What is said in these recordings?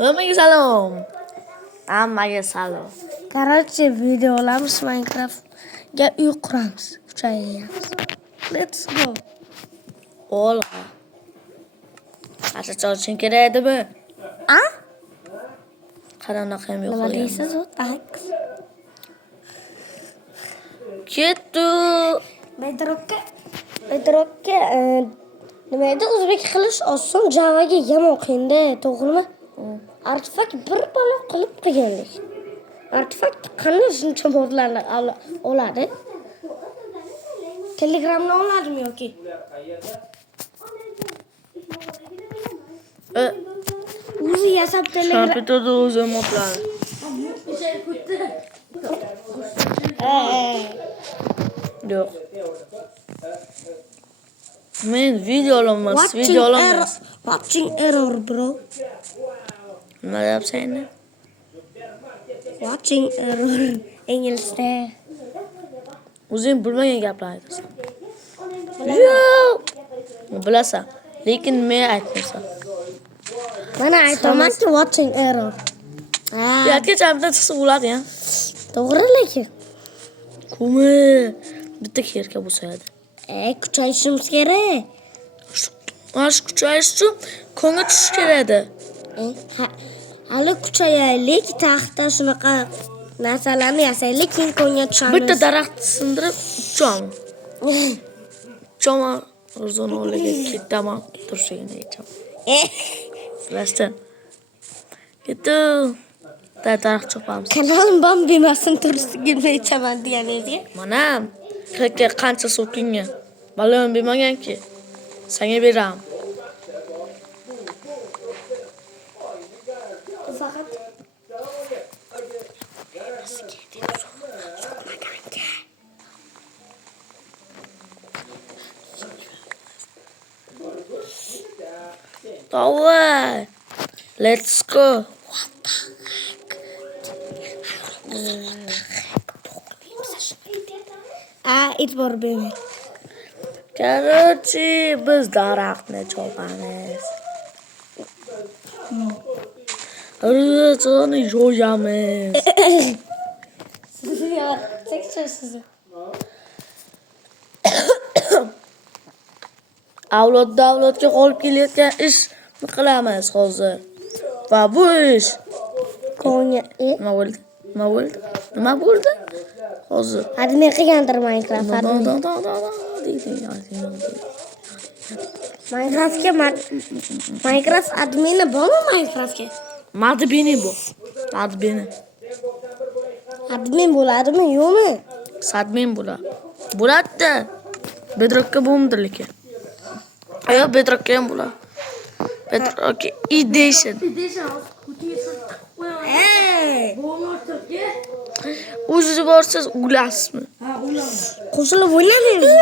Hammaga salom. Hammaga salom. Короче, videolarimiz Minecraftga uy quramiz. Kuchayamiz. Let's go. Ola. Qasha cholishing kerak edimi? A? Qaranaqa ham yo'q. Nima deysiz u? Tak. Ketdi. Bedrockga nima edi? O'zbek qilish oson, Javaga yomon qiyin-da, to'g'rimi? Artefakt bir balo qilib qo'yganlik. Artefakt qanday shuncha modlarni oladi? Telegramdan oladimi yoki? O'zi yasab Telegram. Kompyuterda o'zi modlari. Yo'q. Men video olaman, video olaman. Watching error, bro. Nima deyapsan endi? Watching error. Inglizda. O'zing bilmagan gaplarni aytasan. Yo'q. Bilasan, lekin men aytmaysan. Mana aytamanki watching error. Yatga chamda chiqsa bo'ladi-ya. To'g'ri lekin. Kumi bitta kerka bo'lsa edi. Kuchayishimiz kerak. Shu kuchayish uchun konga tushish kerak edi. Hali kuchayaylik, taxta shunaqa narsalarni yasaylik, keyin konga tushamiz. Bitta daraxt sindirib ucham. Ucham Ro'zonoliga ketaman, turishini aytam. Bilasizmi? Ketdi. Daraxt chopamiz. Kanalim bambimasin turishga aytaman deganingizga. Mana kirga qancha suv kingan. Balon bermaganki. Senga beraman. Faqat Давай. Let's go. it bor bering. Короче, biz daraxtni chopamiz. Rızını yoyamiz. Ya, siz. Avlodga qolib kelayotgan ishni qilamiz hozir. Va bu ish Konga Nima bo'ldi? Hozir. admin qilgandir Minecraft. Minecraft admini bormi Minecraftga? Madbini bu. Madbini. Admin bo'ladimi, yo'qmi? Sadmin bo'ladi. Bo'ladi. Bedrockga bo'lmadi lekin. Ayo Bedrockga ham bo'ladi. Bedrock edition. O'zingiz borsiz ulasizmi? Qo'shilib o'ynamaymiz.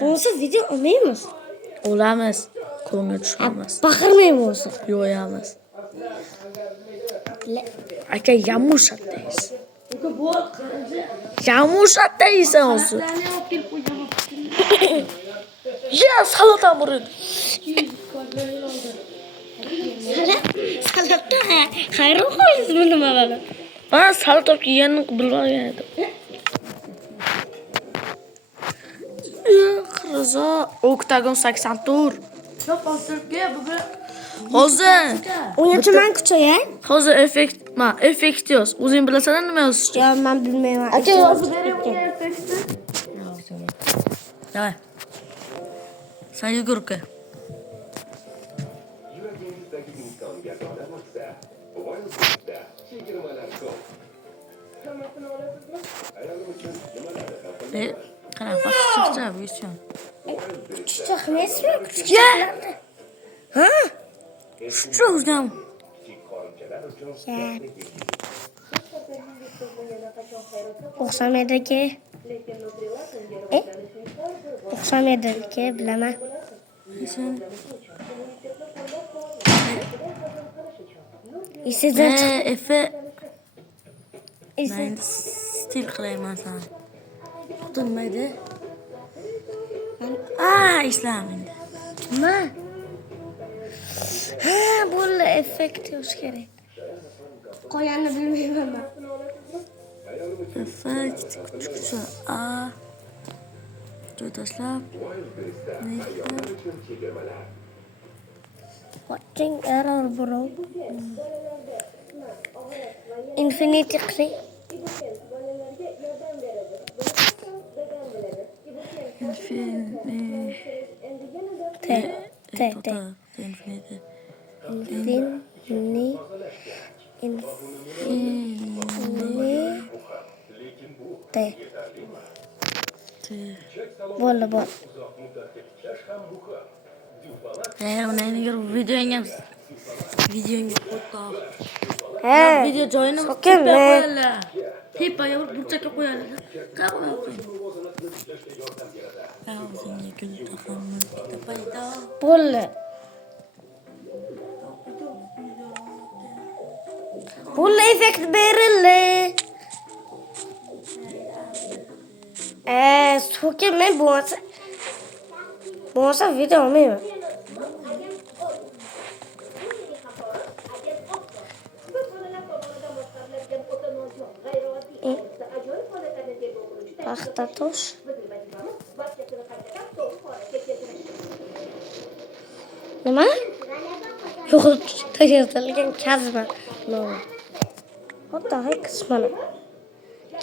Bo'lsa video olmaymiz. Olamiz. Ko'ngil tushamiz. Baqirmaymiz o'zi. Yo'yamiz. Aka yamushatdaysiz. Yamushatdaysan hozir. Ya salata murid. Salatda xayron qoldingizmi nima bo'ldi? Ha, salata yeganini bilmagan edim. Qizo oktagon 80 tur. Hozir 10-man kuchayay. Hozir effekt yoz. O'zing bilasan nima yozishni? Yo, men bilmayman. Aka yozib beraman effektni. Давай. Sen yugur uka. Qara, chiqsa bu ishon. Kuchcha qilmaysizmi? Ya. Ha? Shu o'zim. O'xshamaydi-ki. O'xshamaydi-ki, bilaman. Sizlar Efe. Men stil qilayman sana. Tutunmaydi. Ishlam endi. Nima? Ha, bo'ldi, effekt yosh kerak. Qolganini bilmayman men. Effekt kuchukcha A. Joy tashlab. Watching error bro. Infinity qiling. T. Infinity. Bo'ldi. Unga videoga foto. Ha. Video joyini So'kin, qo'yadilar. Tepaga bir burchakka qo'yadilar. Qanaqa qilib? O'zingga gul taqaman. Paydo. Bo'ldi. Bo'ldi, effekt berildi. So'kin men bo'lmasa video olmayman. Paxta tosh. Nima? Yo'q, tayyorlangan Kazma. No. What the heck is mana?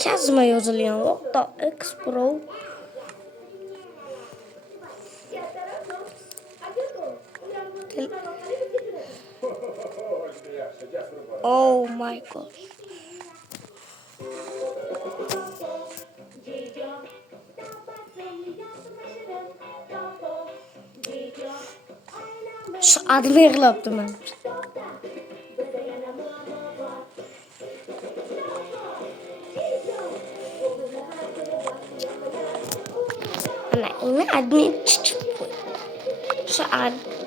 Kazma yozilgan. What the heck, bro? Oh my god. Şu adımı yığılaptım ben. Ana ini admin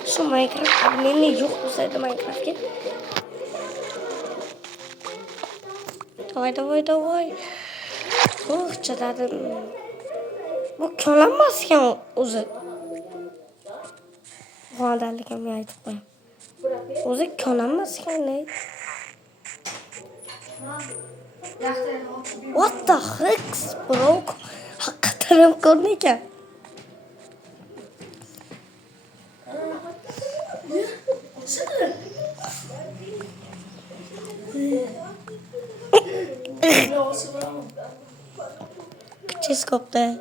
şu Minecraft admini yok olsaydı Minecraft'ga. Davay. Çatadım. Bu könlenmez ki o'zi. Xonadonligimni aytib qo'yim. O'zi könlenmez ki ne? What the heck, bro? Haqiqatan ko'rdi ekan. Ческопта.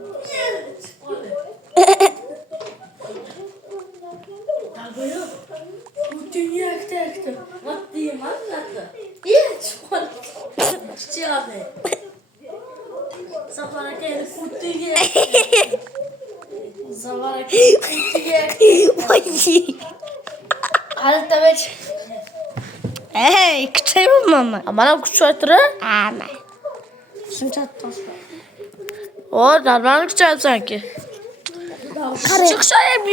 Hey, küçüğüm mama. Mana kuchaytira? Ama. Shuncha toshqa. O, darmani kuchaysanki. Chiqshayib.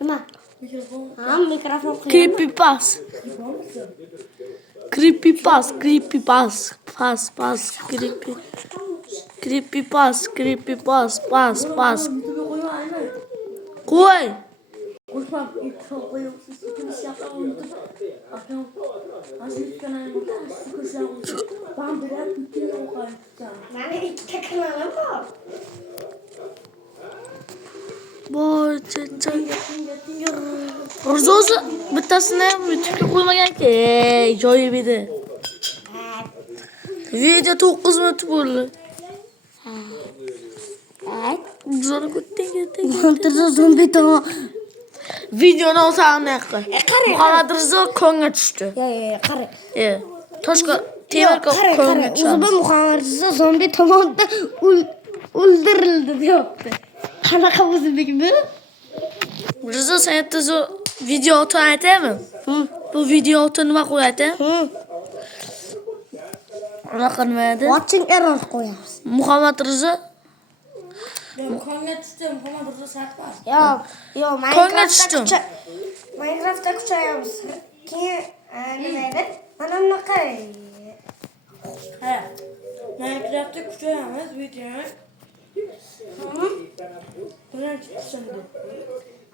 Nima? Ha, mikrofon qo'ying. Creepy pass. Qo'y. Mani ikkita kanalim bor. Boy, Ro'zo'zi bittasini YouTube'ga qo'ymagan-ki. Joyi edi. Video 9 minut bo'ldi. Zo'r Mantirza zombi tamam. Videoni olsam qil. Muhammad Rizo ko'ngga tushdi. Ya, qara. Toshqa temir ko'ngga tushdi. O'zi Muhammad Rizo zombi tomonidan o'ldirildi deyapti. Qanaqa o'zbek bu? Rizo sen aytdingiz video o'tini aytaymi? Bu video o'tini nima qo'yadi? Unaqa nima edi? Watching error qo'yamiz. Muhammad Rizo Muhammad Rizo satmas. Yo, Minecraftda kuchayamiz. Keyin nima edi? Mana bunaqa. Ha. Minecraftda kuchayamiz videoni. bilan chiqishadi.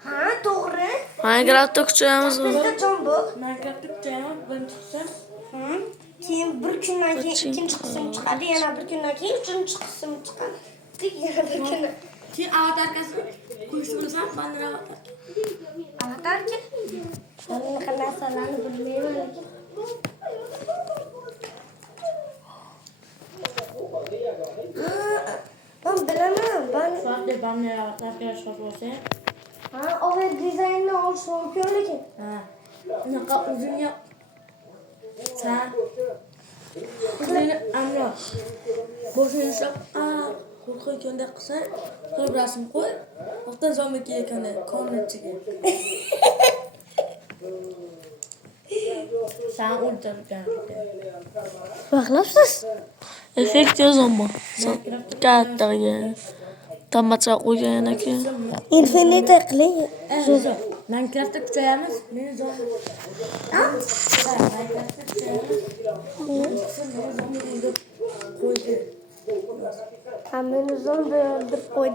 Ha, to'g'ri. Minecraftda kuchayamiz bu. Bizda jon bor. Minecraftda kuchayaman, birinchi qism. Keyin bir kundan keyin Qachon ikkinchi qism chiqadi, yana bir kundan keyin uchinchi qism chiqadi. Yana bir kun. Keyin avatarkasi qo'yishni bilasan, bandar avatarka. Avatarchi? Bunaqa narsalarni bilmayman lekin. Ben bilemem. Ben Soatda bandar avatarka sotib olsa, over dizaynni olish mumkin lekin. ha. Unaqa uzunga sen qilini amro. Boshini ushlab, qo'rqib ekanday qilsa, qilib rasm qo'y. Vaqtdan zombi kelayotganda komnatiga. Sen o'ldirgan. Vaqlabsiz? Effekt yozaman. Kattaga. Tamacha qo'ygan ekan. Infinite qiling. Minecraftda kuchayamiz. Meni zombi. Minecraftda kuchayamiz. Meni zombi qo'ydi. Hammani zombi o'ldirib qo'ydi.